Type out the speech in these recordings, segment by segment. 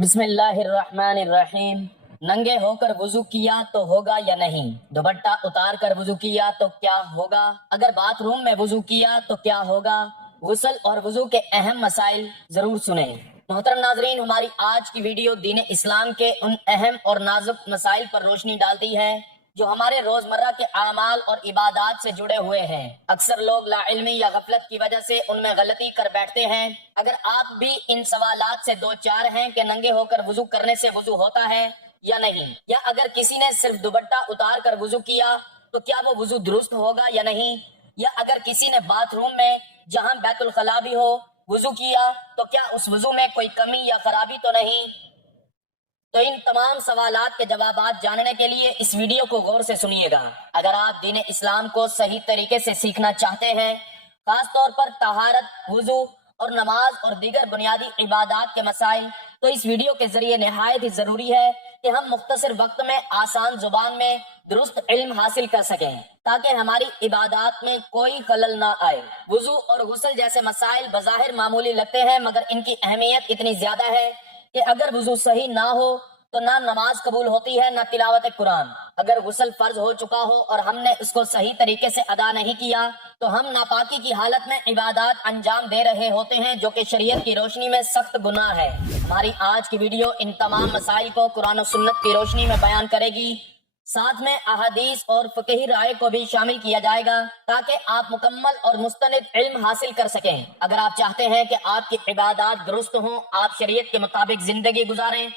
बिस्मिल्लाहिर्रहमानिर्रहीम। नंगे होकर वुजू किया तो होगा या नहीं? दुपट्टा उतार कर वुजू किया तो क्या होगा? अगर बाथरूम में वुजू किया तो क्या होगा? गुस्ल और वुजू के अहम मसाइल जरूर सुने। मोहतरम नाजरीन, हमारी आज की वीडियो दीन इस्लाम के उन अहम और नाजुक मसाइल पर रोशनी डालती है जो हमारे रोजमर्रा के आमाल और इबादात से जुड़े हुए हैं। अक्सर लोग लाइल्मी या गफलत की वजह से उनमें गलती कर बैठते हैं। अगर आप भी इन सवालात से दो चार हैं कि नंगे होकर वुजू करने से वुजू होता है या नहीं, या अगर किसी ने सिर्फ दुपट्टा उतार कर वुजू किया तो क्या वो वुजू दुरुस्त होगा या नहीं, या अगर किसी ने बाथरूम में जहां बैतुल खला भी हो वुजू किया तो क्या उस वुजू में कोई कमी या खराबी तो नहीं। तो इन तमाम सवालात के जवाबात जानने के लिए इस वीडियो को गौर से सुनिएगा। अगर आप दीन इस्लाम को सही तरीके से सीखना चाहते हैं, खास तौर पर तहारत, वुजू और नमाज और दीगर बुनियादी इबादात के मसाइल, तो इस वीडियो के जरिए निहायत ही जरूरी है कि हम मुख्तसर वक्त में आसान जुबान में दुरुस्त इल्म हासिल कर सकें ताकि हमारी इबादात में कोई खलल ना आए। वुजू और गुस्ल जैसे मसाइल बज़ाहिर मामूली लगते हैं, मगर इनकी अहमियत इतनी ज्यादा है कि अगर वुजू सही ना हो तो ना नमाज कबूल होती है ना तिलावत कुरान। अगर गुस्ल फर्ज हो चुका हो और हमने इसको सही तरीके से अदा नहीं किया तो हम नापाकी की हालत में इबादत अंजाम दे रहे होते हैं, जो कि शरीयत की रोशनी में सख्त गुनाह है। हमारी आज की वीडियो इन तमाम मसाइल को कुरान और सुन्नत की रोशनी में बयान करेगी, साथ में अहादीस और फ़िक़ही राय को भी शामिल किया जाएगा ताकि आप मुकम्मल और मुस्तनिद इल्म हासिल कर सकें। अगर आप चाहते हैं कि आपकी इबादत दुरुस्त हों, आप शरीयत के मुताबिक जिंदगी गुजारें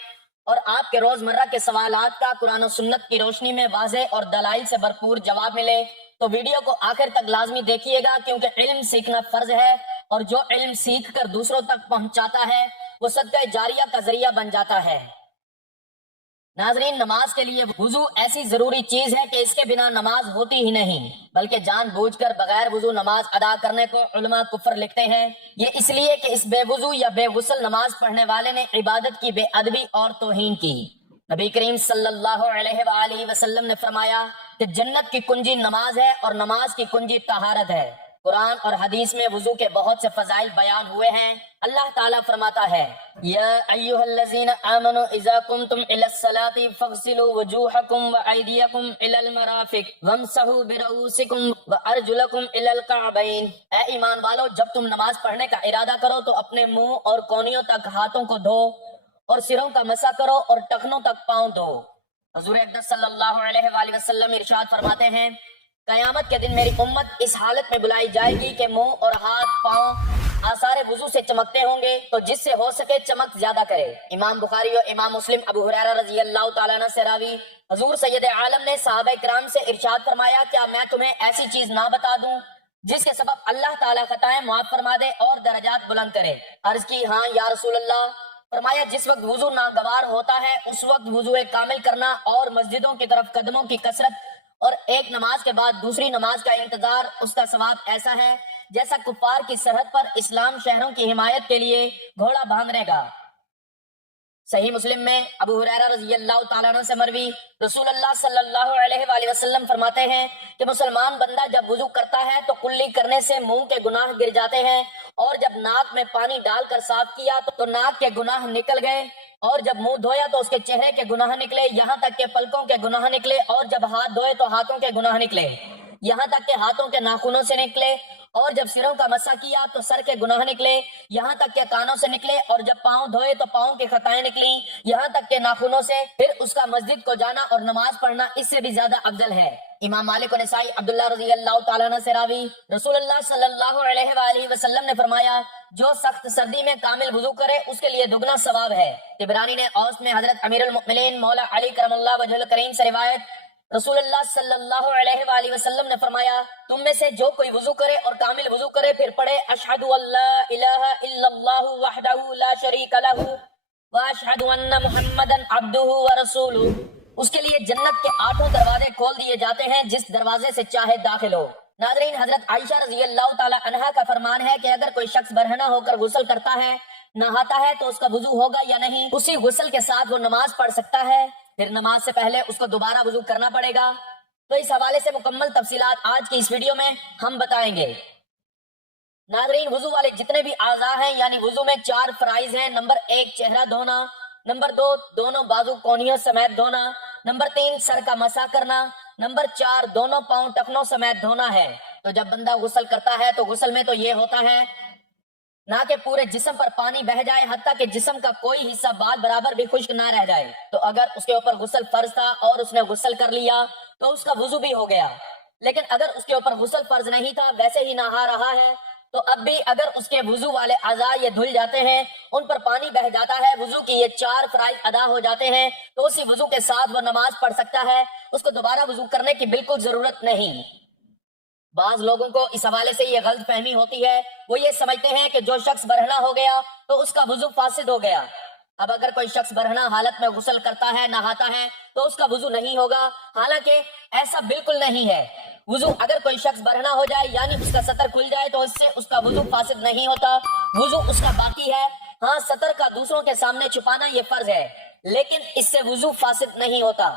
और आपके रोजमर्रा के सवालात का कुरान और सुन्नत की रोशनी में वाज़ेह और दलाइल से भरपूर जवाब मिले, तो वीडियो को आखिर तक लाजमी देखिएगा, क्योंकि इल्म सीखना फर्ज है और जो इल्म सीख कर दूसरों तक पहुंचाता है वो सदका जारिया का जरिया बन जाता है। नाजरीन, नमाज के लिए वुजू ऐसी जरूरी चीज है कि इसके बिना नमाज होती ही नहीं, बल्कि जानबूझकर बगैर वुजू नमाज अदा करने को उलमा कुफ्र लिखते हैं। ये इसलिए कि इस बेवुजू या बेगुस्ल नमाज पढ़ने वाले ने इबादत की बेअदबी और तौहीन की। नबी करीम सल्लल्लाहु अलैहि वसल्लम ने फरमाया कि जन्नत की कुंजी नमाज है और नमाज की कुंजी तहारत है। कुरान और हदीस में वुजू के बहुत से फजाइल बयान हुए हैं। अल्लाह ताला फरमाता है, या अय्युहल्लज़ीना आमनू इज़ा कुमतुम इलस्सलाति फग़सिलू वजूहकुम व अयदियकुम इलल मराफ़िक़ वमसहू बिरऊसिकुम व अर्जुलकुम इलल कअबैन। ऐ ईमान वालो, जब तुम नमाज पढ़ने का इरादा करो तो अपने मुंह और कोनियों तक हाथों को धो और सिरों का मसा करो और टखनों तक पांव धो। हुज़ूर अक़दस सल्लल्लाहु अलैहि वसल्लम इरशाद फरमाते हैं, कयामत के दिन मेरी उम्मत इस हालत में बुलाई जाएगी कि मुंह और हाथ पांव आसारे वुजू से चमकते होंगे, तो जिससे हो सके चमक ज्यादा करे। इमाम बुखारी और इमाम मुस्लिम अबू हुरैरा रज़ी अल्लाह तआला अन्हु से रावी हुजूर सैयद आलम ने सहाबा किराम से इरशाद फरमाया, क्या मैं तुम्हें ऐसी चीज ना बता दूं जिसके सबब अल्लाह ताला खताएं माफ फरमा दे और दर्जात बुलंद करे। अर्ज की, हाँ या रसूल अल्लाह। फरमाया, जिस वक्त वुजू नागवार होता है उस वक्त वुजू कामिल करना और मस्जिदों की तरफ कदमों की कसरत और एक नमाज के बाद दूसरी नमाज का इंतजार, उसका सवाब ऐसा है जैसा कुफार की सरहद पर इस्लाम शहरों की हिमायत के लिए घोड़ा बांधने का। सही मुस्लिम में अबू हुरैरा रज़ी अल्लाह तआला अन्हु से मरवी रसूलुल्लाह सल्लल्लाहु अलैहि वसल्लम फरमाते हैं कि मुसलमान बंदा जब वुजू करता है तो कुल्ली करने से मुंह के गुनाह गिर जाते हैं, और जब नाक में पानी डालकर साफ किया तो नाक के गुनाह निकल गए, और जब मुंह धोया तो उसके चेहरे के गुनाह निकले, यहाँ तक के पलकों के गुनाह निकले, और जब हाथ धोए तो हाथों के गुनाह निकले, यहाँ तक के हाथों के नाखूनों से निकले, और जब सिरों का मसा किया तो सर के गुनाह निकले, यहाँ तक के कानों से निकले, और जब पांव धोए तो पांव की खताएं निकली, यहाँ तक के नाखूनों से। फिर उसका मस्जिद को जाना और नमाज पढ़ना इससे भी ज्यादा अफजल है। इमाम मालिक और नसाई अब्दुल्लाह रज़ी अल्लाह तआला अन्हु से रावी रसूलुल्लाह सल्लल्लाहु अलैहि वसल्लम ने फरमाया, जो सख्त सर्दी में कामिल वुजू करे उसके लिए दुगना सवाब है। तिबरानी ने औस में हजरत अमीरुल मुमिनीन मौला अली करमल्लाहु वजहुल करीम से रिवायत, रसूलुल्लाह सल्लल्लाहु अलैहि वसल्लम ने फरमाया, तुम में से जो कोई वुजू करे और कामिल वुजू करे फिर पढ़े अशहदु अल्ला इलाहा इल्लल्लाहु वहदहु ला शरीका लहु व अशहदु अन्ना मुहम्मदन अब्दुहु व रसूलुहु, उसके लिए जन्नत के 8 दरवाजे खोल दिए जाते हैं, जिस दरवाजे से चाहे दाखिल हो। नाज़रीन, हजरत आयशा रज़ी अल्लाह तआला अन्हा का फरमान है कि अगर कोई शख्स बरहना होकर गुस्ल करता है, नहाता है, तो उसका वुजू होगा या नहीं, उसी गुस्ल के साथ वो नमाज पढ़ सकता है, फिर नमाज से पहले उसको दोबारा वुजू करना पड़ेगा। तो इस हवाले से मुकम्मल तफसीलात आज की इस वीडियो में हम बताएंगे। नाज़रीन, वुजू वाले जितने भी आज़ा हैं, यानी वुजू में 4 फराइज हैं। नंबर 1 चेहरा धोना, نمبر 2 دونوں بازو کونیوں سمیت دھونا، نمبر 3 سر کا مسح کرنا، نمبر 4 دونوں پاؤں ٹخنوں سمیت دھونا ہے۔ تو جب بندہ غسل کرتا ہے تو غسل میں تو یہ ہوتا ہے نہ کہ پورے جسم پر پانی بہ جائے، حتیٰ کہ جسم کا کوئی حصہ بال برابر بھی خشک نہ رہ جائے۔ تو اگر اس کے اوپر غسل فرض تھا اور اس نے غسل کر لیا تو اس کا وضو بھی ہو گیا، لیکن اگر اس کے اوپر غسل فرض نہیں تھا، ویسے ہی نہا رہا ہے، تو اب بھی اگر اس کے وضو والے اعضاء یہ دھل جاتے ہیں، ان پر پانی بہ جاتا ہے، وضو کی یہ 4 فرائض ادا ہو جاتے ہیں، تو اسی وضو کے ساتھ وہ نماز پڑھ سکتا ہے، اس کو دوبارہ وضو کرنے کی بالکل ضرورت نہیں۔ بعض لوگوں کو اس حوالے سے یہ غلط فہمی ہوتی ہے، وہ یہ سمجھتے ہیں کہ جو شخص برہنہ ہو گیا تو اس کا وضو فاسد ہو گیا۔ اب اگر کوئی شخص برہنہ حالت میں غسل کرتا ہے، نہاتا ہے، تو اس کا وضو نہیں ہوگا، حالانکہ ایسا بالکل نہیں ہے۔ وضو اگر کوئی شخص برہنہ ہو جائے یعنی اس کا سطر کھل جائے تو اس سے اس کا وضو فاسد نہیں ہوتا، وضو اس کا باقی ہے۔ ہاں، سطر کا دوسروں کے سامنے چھپانا یہ فرض ہے، لیکن اس سے وضو فاسد نہیں ہوتا۔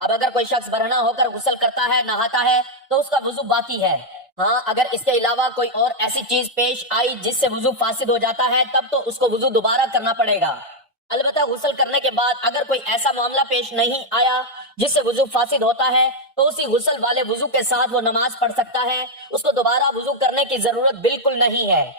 اب اگر کوئی شخص برہنہ ہو کر غسل کرتا ہے، نہاتا ہے، تو اس کا وضو باقی ہے۔ ہاں، اگر اس کے علاوہ کوئی اور ایسی چیز پیش آئی جس سے وضو فاسد ہو جاتا ہے، تب تو اس کو وضو دوبارہ کرنا پڑے گا۔ البتہ غسل کرنے کے بعد اگر کوئی ایسا معاملہ پیش نہیں آیا جس سے وضو فاسد ہوتا ہے، تو اسی غسل والے وضو کے ساتھ وہ نماز پڑھ سکتا ہے، اس کو دوبارہ وضو کرنے کی ضرورت بالکل نہیں ہے۔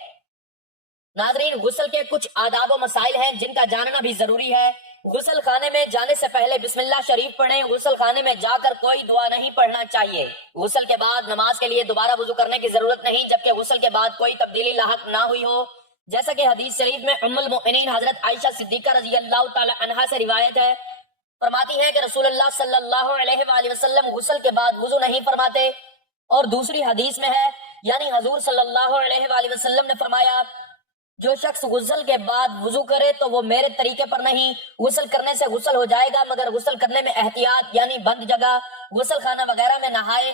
ناظرین، غسل کے کچھ آداب و مسائل ہیں جن کا جاننا بھی ضروری ہے۔ غسل خانے میں جانے سے پہلے بسم اللہ شریف پڑھیں، غسل خانے میں جا کر کوئی دعا نہیں پڑھنا چاہیے۔ غسل کے بعد نماز کے لیے دوبارہ وضو کرنے کی ضرورت نہیں، جبکہ غسل کے بعد کوئی تبدیلی لاحق نہ ہوئی ہو، جیسا کہ حدیث شریف میں ام المؤمنین حضرت عائشہ صدیقہ رضی اللہ تعالی عنہا سے روایت ہے، فرماتی ہے کہ رسول اللہ صلی اللہ علیہ وآلہ وسلم غسل کے بعد وضو نہیں فرماتے، اور دوسری حدیث میں ہے، یعنی حضور صلی اللہ علیہ وآلہ وسلم نے فرمایا، جو شخص غسل کے بعد وضو کرے تو وہ میرے طریقے پر نہیں، غسل کرنے سے غسل ہو جائے گا، مگر غسل کرنے میں احتیاط، یعنی بند جگہ، غسل خانہ وغیرہ میں نہائے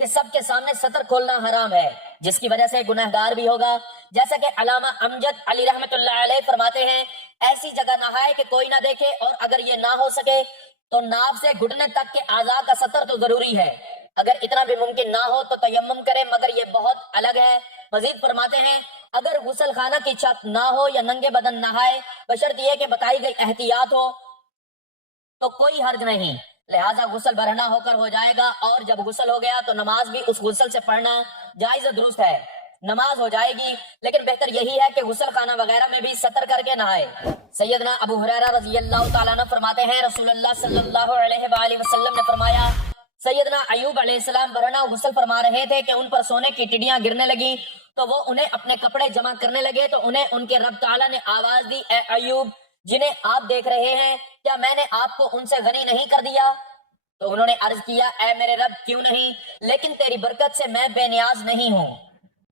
کہ سب کے سامنے سطر کھولنا حرام ہے، جس کی وجہ سے گنہگار بھی ہوگا۔ جیسا کہ علامہ امجد علی رحمت اللہ علیہ فرماتے ہیں، ایسی جگہ نہائے کہ کوئی نہ دیکھے، اور اگر یہ نہ ہو سکے تو ناف سے گھٹنے تک کے اعضاء کا سطر تو ضروری ہے، اگر اتنا بھی ممکن نہ ہو تو تیمم کرے، مگر یہ بہت الگ ہے۔ مزید فرماتے ہیں، اگر غسل خانہ کی چھت نہ ہو یا ننگے بدن نہائے، بشرط یہ کہ بتائی گئی احتیاط ہو، تو کوئی حرج نہیں، لہٰذا غسل برہنہ ہو کر ہو جائے گا، اور جب غسل ہو گیا تو نماز بھی اس غسل سے پڑھنا جائز و درست ہے، نماز ہو جائے گی، لیکن بہتر یہی ہے کہ غسل خانہ وغیرہ میں بھی سطر کر کے نہائے۔ سیدنا ابو ہریرہ رضی اللہ تعالیٰ عنہ فرماتے ہیں، رسول اللہ صلی اللہ علیہ وآلہ وسلم نے فرمایا، سیدنا ایوب علیہ السلام برہنہ غسل فرما رہے تھے کہ ان پر سونے کی ٹڈیاں گرنے لگیں، تو وہ انہیں اپنے کپڑے جمع کرنے لگے، تو انہیں ان کے رب تعالیٰ نے آواز دی، اے ایوب، جنہیں آپ دیکھ رہے ہیں، کیا میں نے آپ کو ان سے غنی نہیں کر دیا؟ تو انہوں نے عرض کیا، اے میرے رب، کیوں نہیں، لیکن تیری برکت سے میں بے نیاز نہیں ہوں۔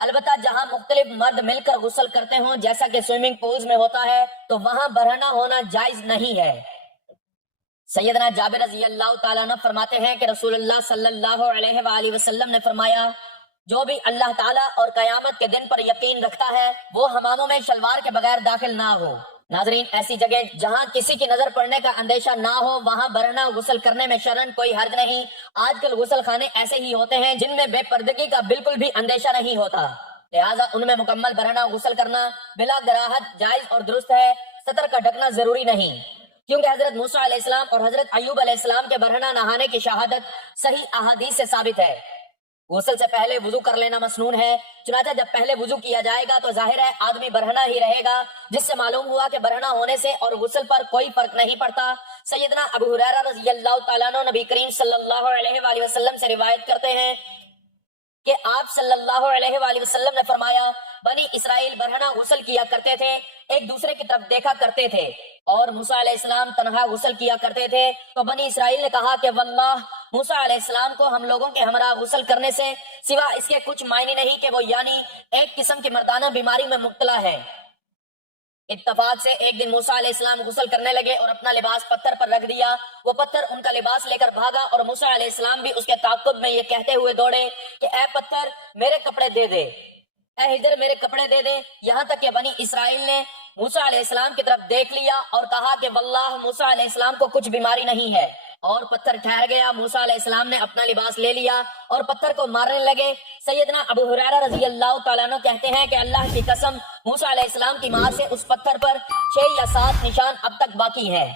البتہ جہاں مختلف مرد مل کر غسل کرتے ہوں، جیسا کہ سوئمنگ پولز میں ہوتا ہے، تو وہاں برہنہ ہونا جائز نہیں ہے۔ سیدنا جابر رضی اللہ تعالیٰ عنہ فرماتے ہیں کہ رسول اللہ صلی اللہ علیہ وآلہ وسلم نے فرمایا، جو بھی اللہ تعالیٰ اور قیامت کے دن پر یقین رکھتا ہے، وہ حماموں میں شلوار کے بغیر داخل نہ ہو۔ ناظرین، ایسی جگہ جہاں کسی کی نظر پڑنے کا اندیشہ نہ ہو، وہاں برہنہ غسل کرنے میں شرعاً کوئی حرج نہیں۔ آج کل غسل خانے ایسے ہی ہوتے ہیں جن میں بے پردگی کا بالکل بھی اندیشہ نہیں ہوتا، لہٰذا ان میں مکمل برہنہ غسل کرنا بلا کراہت جائز اور درست ہے، سطر کا ڈھکنا ضروری نہیں، کیونکہ حضرت موسیٰ علیہ السلام اور حضرت ایوب علیہ السلام کے برہنہ نہانے کی شہادت صحیح احادیث سے ثابت ہے۔ غسل سے پہلے وضو کر لینا مسنون ہے، چنانچہ جب پہلے وضو کیا جائے گا تو ظاہر ہے آدمی برہنہ ہی رہے گا، جس سے معلوم ہوا کہ برہنہ ہونے سے اور غسل پر کوئی فرق نہیں پڑتا۔ سیدنا ابو ہریرہ رضی اللہ تعالیٰ عنہ نبی کریم صلی اللہ علیہ وآلہ وسلم سے روایت کرتے ہیں کہ آپ صلی اللہ علیہ وآلہ وسلم نے فرمایا، بنی اسرائیل برہنہ غسل کیا کرتے تھے، ایک دوسرے کی طرف دیکھا کرتے تھے، اور موسیٰ علیہ السلام تنہا غسل کیا کرتے تھے۔ تو بنی اسرائیل نے کہا کہ واللہ، موسیٰ علیہ السلام کو ہم لوگوں کے ہمراہ غسل کرنے سے سوا اس کے کچھ معنی نہیں کہ وہ یعنی ایک قسم کی مردانہ بیماری میں مبتلا ہے۔ اتفاق سے ایک دن موسیٰ علیہ السلام غسل کرنے لگے اور اپنا لباس پتھر پر رکھ دیا، وہ پتھر ان کا لباس لے کر بھاگا، اور موسیٰ علیہ السلام بھی اس کے تعاقب میں یہ کہتے ہوئے دوڑے کہ اے پتھر، میرے کپڑے دے دے، اے ہجر، میرے کپڑے دے دے، یہاں تک کہ بنی اسرائیل نے موسیٰ علیہ السلام کی طرف دیکھ لیا اور کہا کہ واللہ، موسیٰ علیہ السلام کو کچھ بیماری نہیں ہے، اور پتھر ٹھہر گیا۔ موسیٰ علیہ السلام نے اپنا لباس لے لیا اور پتھر کو مارنے لگے۔ سیدنا ابو ہریرہ رضی اللہ تعالیٰ عنہ کہتے ہیں کہ اللہ کی قسم موسیٰ علیہ السلام کی مار سے اس پتھر پر 6 یا 7 نشان اب تک باقی ہے۔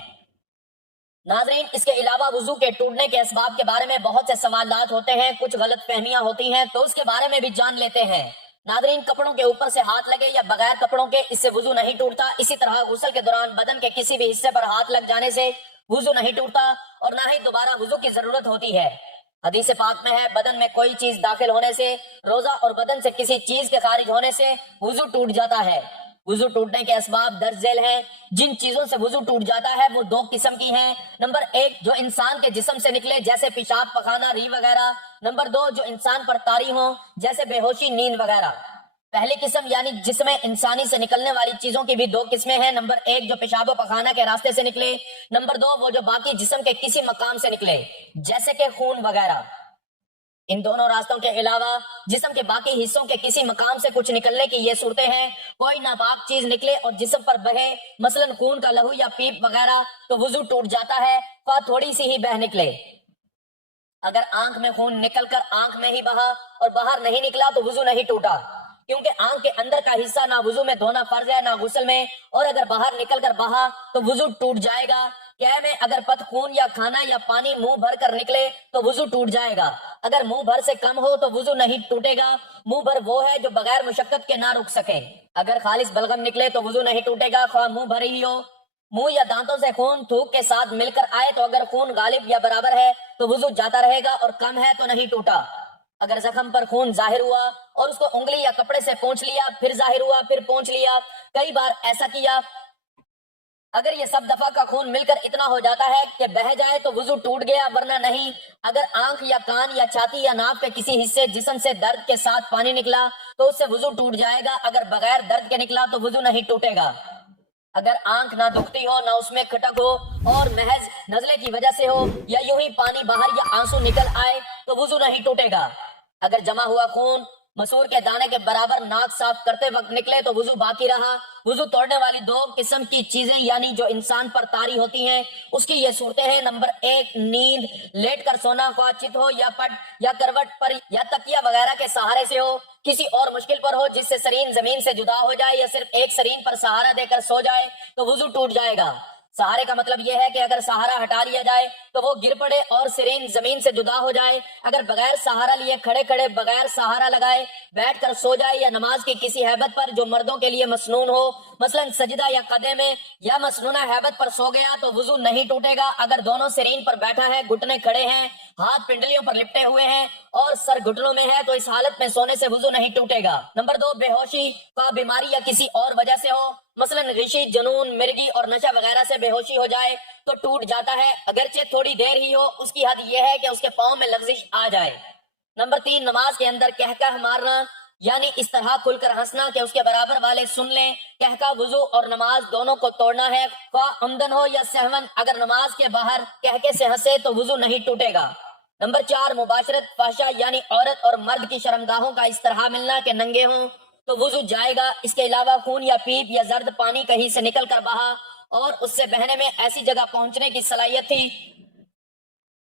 ناظرین، اس کے علاوہ وضو کے ٹوٹنے کے اسباب کے بارے میں بہت سے سوالات ہوتے ہیں، کچھ غلط فہمیاں ہوتی ہیں، تو اس کے بارے میں بھی جان لیتے ہیں۔ ناظرین، کپڑوں کے اوپر سے ہاتھ لگے یا بغیر کپڑوں کے اس سے وضو نہیں ٹوٹتا۔ اسی طرح غسل کے دوران بدن کے کسی بھی حصے پر ہاتھ لگ جانے سے وضو نہیں ٹوٹتا اور نہ ہی دوبارہ وضو کی ضرورت ہوتی ہے۔ حدیث پاک میں ہے، بدن میں کوئی چیز داخل ہونے سے، روزہ اور بدن سے کسی چیز کے خارج ہونے سے وضو ٹوٹ جاتا ہے۔ وضو ٹوٹنے کے اسباب درج ذیل ہیں۔ جن چیزوں سے وضو ٹوٹ جاتا ہے وہ 2 قسم کی ہیں۔ نمبر 1 جو انسان کے جسم سے نکلے جیسے پیشاب، پخانہ، ری وغیرہ۔ نمبر 2 جو انسان پر طاری ہوں جیسے بے ہوشی، نیند وغیرہ۔ پہلی قسم یعنی جسم انسانی سے نکلنے والی چیزوں کی بھی 2 قسمیں ہیں۔ نمبر 1 جو پیشاب و پخانہ کے راستے سے نکلے۔ نمبر 2 وہ جو باقی جسم کے کسی مقام سے نکلے جیسے کہ خون وغیرہ۔ ان دونوں راستوں کے علاوہ جسم کے باقی حصوں کے کسی مقام سے کچھ نکلنے کی یہ صورتیں ہیں: کوئی ناپاک چیز نکلے اور جسم پر بہے، مثلا خون کا لہو یا پیپ وغیرہ، تو وضو ٹوٹ جاتا ہے، خواہ تھوڑی سی ہی بہ نکلے۔ اگر آنکھ میں خون نکل کر آنکھ میں ہی بہا اور باہر نہیں نکلا تو وضو نہیں ٹوٹا، کیونکہ آنکھ کے اندر کا حصہ نہ وضو میں دھونا فرض ہے نہ غسل میں، اور اگر باہر نکل کر بہا تو وضو ٹوٹ جائے گا۔ کہہ میں اگر پت خون یا کھانا یا پانی منہ بھر کر نکلے تو وضو ٹوٹ جائے گا۔ اگر منہ بھر سے کم ہو تو وضو نہیں ٹوٹے گا۔ منہ بھر وہ ہے جو بغیر مشقت کے نہ رک سکے۔ اگر خالص بلغم نکلے تو وضو نہیں ٹوٹے گا، خواہ منہ بھر ہی ہو۔ منہ یا دانتوں سے خون تھوک کے ساتھ مل کر آئے تو اگر خون غالب یا برابر ہے تو وضو جاتا رہے گا، اور کم ہے تو نہیں ٹوٹا۔ اگر زخم پر خون ظاہر ہوا اور اس کو انگلی یا کپڑے سے پونچھ لیا، پھر ظاہر ہوا، پھر پونچھ لیا، کئی بار ایسا کیا، اگر یہ سب دفعہ کا خون مل کر اتنا ہو جاتا ہے کہ بہہ جائے تو وضو ٹوٹ گیا، ورنہ نہیں۔ اگر آنکھ یا کان یا چھاتی یا ناک کے کسی حصے جسم سے درد کے ساتھ پانی نکلا تو اس سے وضو ٹوٹ جائے گا۔ اگر بغیر درد کے نکلا تو وضو نہیں ٹوٹے گا۔ اگر آنکھ نہ دکھتی ہو، نہ اس میں کھٹک ہو، اور محض نزلے کی وجہ سے ہو، یا یوں ہی پانی باہر یا آنسو نکل آئے تو وضو نہیں ٹوٹے گا۔ اگر جمع ہوا خون مسور کے دانے کے برابر ناک صاف کرتے وقت نکلے تو وضو باقی رہا۔ وضو توڑنے والی 2 قسم کی چیزیں یعنی جو انسان پر طاری ہوتی ہیں اس کی یہ صورتیں ہیں: نمبر 1 نیند، لیٹ کر سونا، خواہ چت ہو یا پٹ یا کروٹ پر یا تکیہ وغیرہ کے سہارے سے ہو، کسی اور مشکل پر ہو جس سے سرین زمین سے جدا ہو جائے، یا صرف ایک سرین پر سہارا دے کر سو جائے تو وضو ٹوٹ جائے گا۔ سہارے کا مطلب یہ ہے کہ اگر سہارا ہٹا لیا جائے تو وہ گر پڑے اور سرین زمین سے جدا ہو جائے۔ اگر بغیر سہارا لیے کھڑے کھڑے بغیر سہارا لگائے بیٹھ کر سو جائے، یا نماز کی کسی ہیبت پر جو مردوں کے لیے مسنون ہو، مثلا سجدہ یا قدے میں، یا مسنونہ ہیبت پر سو گیا تو وضو نہیں ٹوٹے گا۔ اگر دونوں سرین پر بیٹھا ہے، گھٹنے کھڑے ہیں، ہاتھ پنڈلیوں پر لپٹے ہوئے ہیں اور سر گھٹنوں میں ہے تو اس حالت میں سونے سے وضو نہیں ٹوٹے گا۔ نمبر 2 بے ہوشی، خواہ بیماری یا کسی اور وجہ سے ہو، مثلا غشی، جنون، مرگی اور نشہ وغیرہ سے بے ہوشی ہو جائے تو ٹوٹ جاتا ہے، اگرچہ تھوڑی دیر ہی ہو۔ اس کی حد یہ ہے کہ اس کے پاؤں میں لغزش آ جائے۔ نمبر 3 نماز کے اندر کہکہ مارنا، یعنی اس طرح کھل کر ہنسنا کہ اس کے برابر والے سن لیں۔ کہکہ وضو اور نماز دونوں کو توڑنا ہے، خواہ عمدن ہو یا سہون۔ اگر نماز کے باہر کہکے سے ہنسے تو وضو نہیں ٹوٹے گا۔ نمبر 4 مباشرت فحشہ، یعنی عورت اور مرد کی شرمگاہوں کا اس طرح ملنا کہ ننگے ہوں تو وضو جائے گا۔ اس کے علاوہ خون یا پیپ یا زرد پانی کہیں سے نکل کر بہا اور اس سے بہنے میں ایسی جگہ پہنچنے کی صلاحیت تھی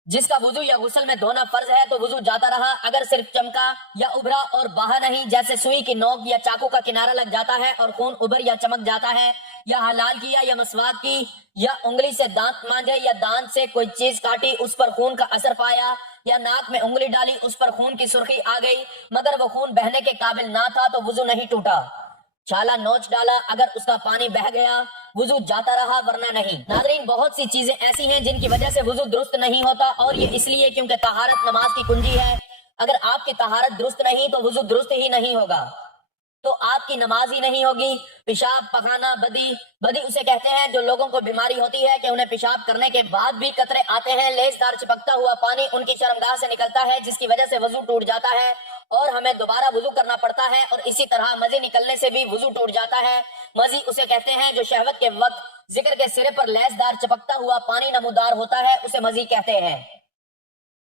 جس کا وضو یا غسل میں دھونا فرض ہے تو وضو جاتا رہا۔ اگر صرف چمکا یا ابھرا اور بہا نہیں، جیسے سوئی کی نوک یا چاقو کا کنارہ لگ جاتا ہے اور خون ابھر یا چمک جاتا ہے، یا حلال کیا یا مسواک کی، یا انگلی سے دانت مانجے، یا دانت سے کوئی چیز کاٹی اس پر خون کا اثر پایا، یا ناک میں انگلی ڈالی اس پر خون کی سرخی آ گئی مگر وہ خون بہنے کے قابل نہ تھا تو وضو نہیں ٹوٹا۔ چھالا نوچ ڈالا، اگر اس کا پانی بہ گیا وضو جاتا رہا ورنہ نہیں۔ ناظرین، بہت سی چیزیں ایسی ہیں جن کی وجہ سے وضو درست نہیں ہوتا، اور یہ اس لیے کیونکہ طہارت نماز کی کنجی ہے۔ اگر آپ کی طہارت درست نہیں تو وضو درست ہی نہیں ہوگا، تو آپ کی نماز ہی نہیں ہوگی۔ پیشاب، پخانہ، بدی اسے کہتے ہیں جو لوگوں کو بیماری ہوتی ہے کہ انہیں پیشاب کرنے کے بعد بھی قطرے آتے ہیں، لیسدار چپکتا ہوا پانی ان کی شرمگاہ سے نکلتا ہے جس کی وجہ سے وضو ٹوٹ جاتا ہے اور ہمیں دوبارہ وضو کرنا پڑتا ہے، اور اسی طرح مزی نکلنے سے بھی وضو ٹوٹ جاتا ہے۔ مزی اسے کہتے ہیں جو شہوت کے وقت ذکر کے سرے پر لیسدار چپکتا ہوا پانی نمودار ہوتا ہے، اسے مزی کہتے ہیں۔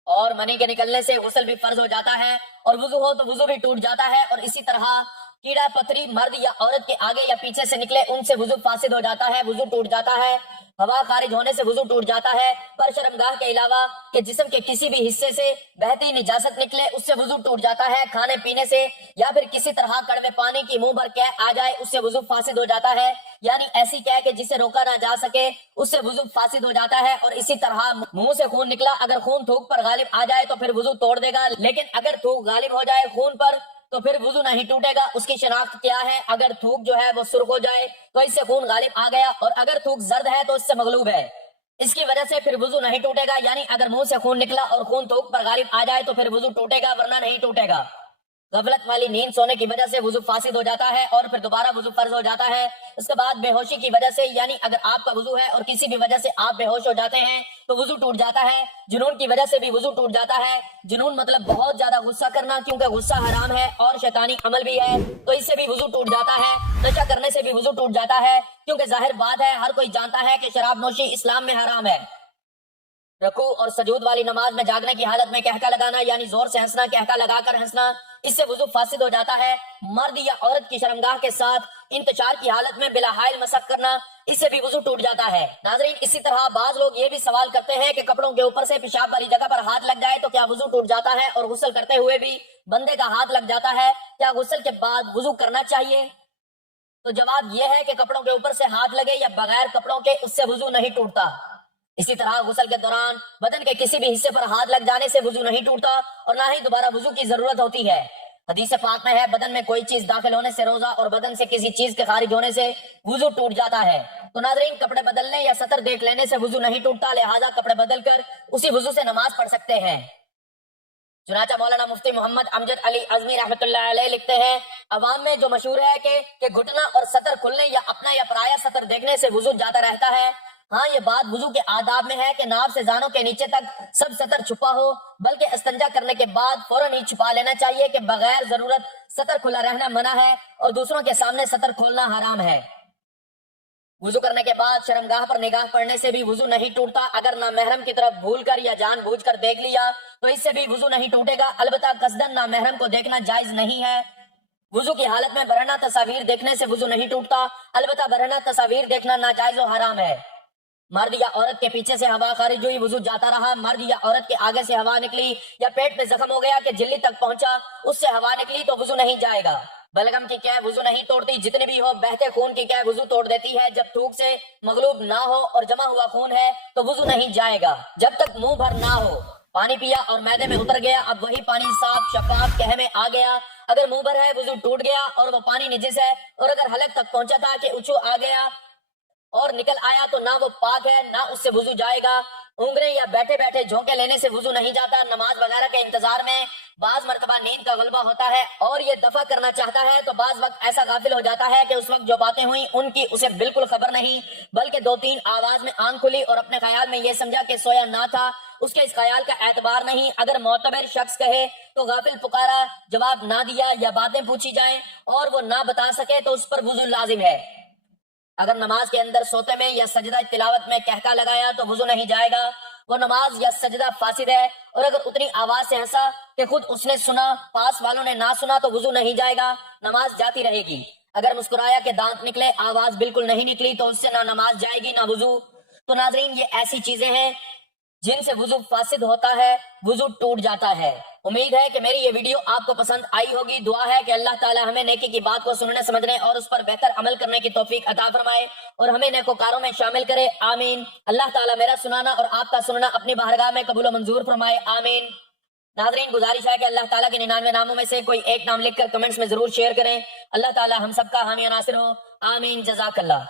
اور منی کے نکلنے سے غسل بھی فرض ہو جاتا ہے، اور وضو ہو تو وضو بھی ٹوٹ جاتا ہے، اور اسی طرح कीड़ा पत्थरी मर्द या औरत के आगे या पीछे से निकले उनसे वुजू फासिद हो जाता है, वुजू टूट जाता है। हवा खारिज होने से वुजू टूट जाता है। पर शर्मगाह के अलावा कि जिस्म के किसी भी हिस्से से बहती निजासत निकले उससे वुजू टूट जाता है। खाने पीने से या फिर किसी तरह कड़वे पानी की मुंह भर कैं आ जाए उससे वुजू फासिद हो जाता है। यानी ऐसी कैं कि जिसे रोका ना जा सके उससे वुजू फासिद हो जाता है। और इसी तरह मुंह से खून निकला, अगर खून थूक पर गालिब आ जाए तो फिर वुजू तोड़ देगा, लेकिन अगर थूक गालिब हो जाए खून पर तो फिर वुजू नहीं टूटेगा। उसकी शनाख्त क्या है? अगर थूक जो है वो सुर्ख हो जाए तो इससे खून गालिब आ गया, और अगर थूक जर्द है तो इससे मगलूब है, इसकी वजह से फिर वुजू नहीं टूटेगा। यानी अगर मुंह से खून निकला और खून थूक पर गालिब आ जाए तो फिर वुजू टूटेगा, वरना नहीं टूटेगा। गफलत वाली नींद सोने की वजह से वुजू फासिद हो जाता है और फिर दोबारा वुजू फर्ज हो जाता है। इसके बाद बेहोशी की वजह से, यानी अगर आपका वुजू है और किसी भी वजह से आप बेहोश हो जाते हैं तो वुजू टूट जाता है। जुनून की वजह से भी वुजू टूट जाता है। जुनून मतलब बहुत ज्यादा गुस्सा करना, क्योंकि गुस्सा हराम है और शैतानी अमल भी है, तो इससे भी वुजू टूट जाता है। नशा करने से भी वुजू टूट जाता है, क्योंकि जाहिर बात है हर कोई जानता है कि शराब नोशी इस्लाम में हराम है। रकू और सजूद वाली नमाज में जागने की हालत में कहका लगाना, यानी जोर से हंसना, कहका लगाकर हंसना, इससे वुजू फासिद हो जाता है। मर्द या औरत की शर्मगाह के साथ इंतजार की हालत में बिला हाइल मसक करना, इससे भी वुजू टूट जाता है। नाजरीन, इसी तरह बाज लोग ये भी सवाल करते हैं कि कपड़ों के ऊपर से पेशाब वाली जगह पर हाथ लग जाए तो क्या वुजू टूट जाता है, और गुस्ल करते हुए भी बंदे का हाथ लग जाता है, क्या गुस्ल के बाद वुजू करना चाहिए? तो जवाब यह है कि कपड़ों के ऊपर से हाथ लगे या बगैर कपड़ों के, उससे वुजू नहीं टूटता। इसी तरह गुस्ल के दौरान बदन के किसी भी हिस्से पर हाथ लग जाने से वुजू नहीं टूटता और ना ही दोबारा वुजू की जरूरत होती है। हदीस पाक में है, बदन में कोई चीज दाखिल होने से रोजा और बदन से किसी चीज के खारिज होने से वुजू टूट जाता है। तो नाजरीन, कपड़े बदलने या सतर देख लेने से वुजू नहीं टूटता, लिहाजा कपड़े बदल कर उसी वुजू से नमाज पढ़ सकते हैं। चुनाचा मौलाना मुफ्ती मोहम्मद अमजद अली अजमी रहमतुल्लाह अलैह लिखते हैं, अवाम में जो मशहूर है कि घुटना और सतर खुलने या अपना या पराया सतर देखने से वुजू जाता रहता है। हाँ, ये बात वुजू के आदाब में है कि नाव से जानों के नीचे तक सब सतर छुपा हो, बल्कि इस्तंजा करने के बाद फौरन ही छुपा लेना चाहिए कि बगैर जरूरत सतर खुला रहना मना है और दूसरों के सामने सतर खोलना हराम है। वुजू करने के बाद शर्मगाह पर निगाह पड़ने से भी वुजू नहीं टूटता। अगर नामहरम की तरफ भूलकर या जानबूझकर देख लिया तो इससे भी वुजू नहीं टूटेगा। अलबत्ता कसदन नामहरम को देखना जायज नहीं है। वुजू की हालत में बरहना तस्वीर देखने से वुजू नहीं टूटता, अलबत्ता बरहना तस्वीर देखना नाजायज और हराम है। मर्द या औरत के पीछे से हवा खारिज हुई, वुजू जाता रहा। मर्द या औरत के आगे से हवा निकली या पेट में जख्म हो गया कि झिल्ली तक पहुंचा, उससे हवा निकली तो वुजू नहीं जाएगा। बलगम की कैं वुजू नहीं तोड़ती, जितनी भी हो। बहते खून की कैं वुजू तोड़ देती है। जब थूक से मगलूब ना हो और जमा हुआ खून है तो वुजू नहीं जाएगा जब तक मुंह भर ना हो। पानी पिया और मैदे में उतर गया, अब वही पानी साफ शफाफ कह में आ गया। अगर मुंह भर है वुजू टूट गया और वो पानी निजिस है, और अगर हलक तक पहुंचा था कि उछू आ गया और निकल आया तो ना वो पाक है ना उससे वुजू जाएगा। उंगरे या बैठे बैठे झोंके लेने से वुजू नहीं जाता। नमाज वगैरह के इंतजार में बाज मरतबा नींद का गलबा होता है और ये दफा करना चाहता है तो बाज वक्त ऐसा गाफिल हो जाता है कि उस वक्त जो बातें हुई उनकी उसे बिल्कुल खबर नहीं, बल्कि 2-3 आवाज में आंख खुली और अपने ख्याल में ये समझा कि सोया ना था। उसके इस ख्याल का एतबार नहीं। अगर मोतबर शख्स कहे तो गाफिल पुकारा, जवाब ना दिया या बातें पूछी जाएं और वो ना बता सके तो उस पर वुजू लाजिम है। अगर नमाज के अंदर सोते में या सजदा तिलावत में कहका लगाया तो वुजू नहीं जाएगा, वो नमाज या सजदा फासिद है। और अगर उतनी आवाज से हंसा कि खुद उसने सुना, पास वालों ने ना सुना तो वुजू नहीं जाएगा, नमाज जाती रहेगी। अगर मुस्कुराया कि दांत निकले, आवाज बिल्कुल नहीं निकली तो उससे ना नमाज जाएगी ना वुजू। तो नाजरीन, ये ऐसी चीजें हैं जिनसे वुजू फासिद होता है, वुजू टूट जाता है। उम्मीद है कि मेरी ये वीडियो आपको पसंद आई होगी। दुआ है कि अल्लाह ताला हमें नेकी की बात को सुनने समझने और उस पर बेहतर अमल करने की तौफीक अता फरमाए और हमें नेकोकारों में शामिल करे। आमीन। अल्लाह ताला मेरा सुनाना और आपका सुनना अपनी बारगाह में कबूल और मंजूर फरमाए। आमीन। नाजरीन, गुजारिश है कि अल्लाह ताला के 99 नामों में से कोई एक नाम लिखकर कमेंट्स में जरूर शेयर करें। अल्लाह ताला हम सबका हामी नासिर हो। आमीन। जज़ाकल्लाह।